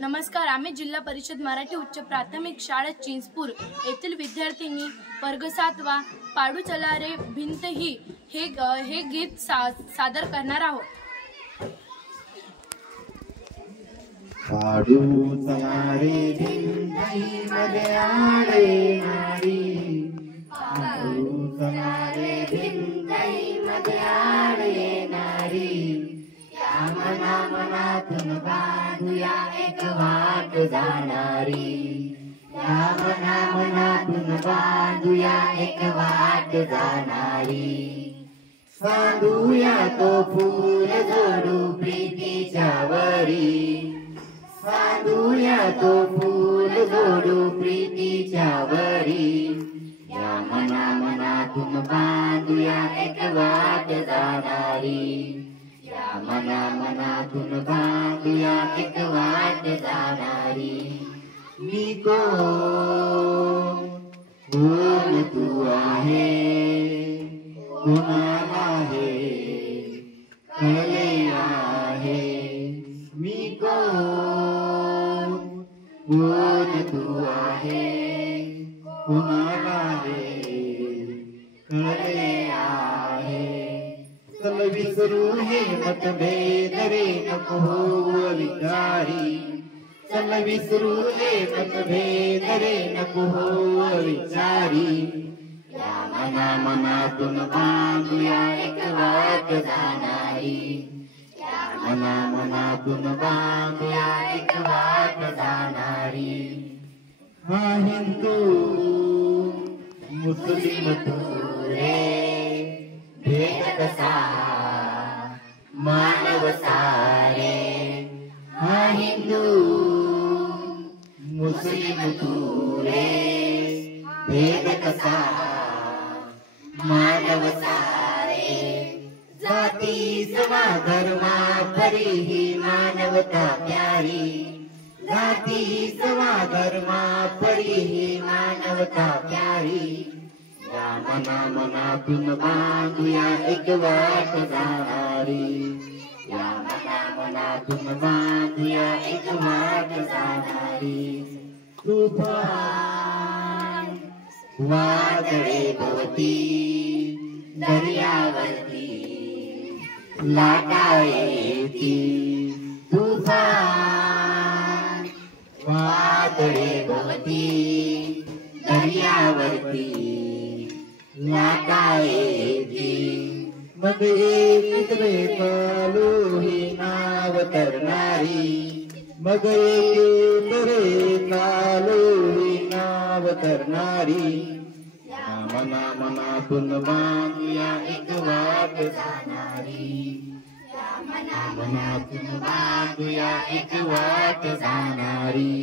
नमस्कार, आम्ही जिल्हा परिषद मराठी उच्च प्राथमिक शाळा चिंचपूर येथील विद्यार्थिनी वर्ग 7वा पाडू चला रे भिंत ही हे गीत सादर करणार आहोत। पाडू चला रे भिंत ही मध्ये आले नारी, पाडू चला रे भिंत ही मध्ये आले नारी, या मना मनातून बांधूया एक वाट जाणारी, या मना मनातून बांधूया एक वाट जाणारी, साधूया तो फूल जोडू प्रीतीच्या वरी, साधूया तो फूल जोडू प्रीतीच्या वरी, या मना मनातून बांधूया एक वाट जाणारी, या मना मनातून बांधूया एक वाट जाणारी। मी कोण तू आहे, कोणाला हे कळले आहे, मी कोण तू आहे, कोणाला हे कळले आहे। चल विसरू हे मतभेद रे नको होऊ विचारी, चल विसरू हे मतभेद रे नको होऊ विचारी, या मना मनातून बांधूया एक वाट जाणारी, या मना मनातून बांधूया एक वाट जाणारी। हा हिंदू मुस्लिम तू रे भेद कसा मानव सारे, हा हिंदू मुस्लिम तू रे भेद कसा मानव सारे, जाती समा धर्मा परी ही मानवता प्यारी, जाती समा धर्मा परी ही मानवता प्यारी, या मना मनातून बांधूया एक वाट जाणारी, या मना मनातून बांधूया एक वाट जाणारी। तुफान वादळे भोवती दर्यावरती लाटा येती, तुफान वादळे भोवती दर्यावरती लाटा येती, मग एक चालू ही नाव तरणारी, मग एक चालू ही नाव तरणारी, या मना मनातून बांधूया एक वाट जाणारी, या मना मनातून बांधूया एक वाट जाणारी।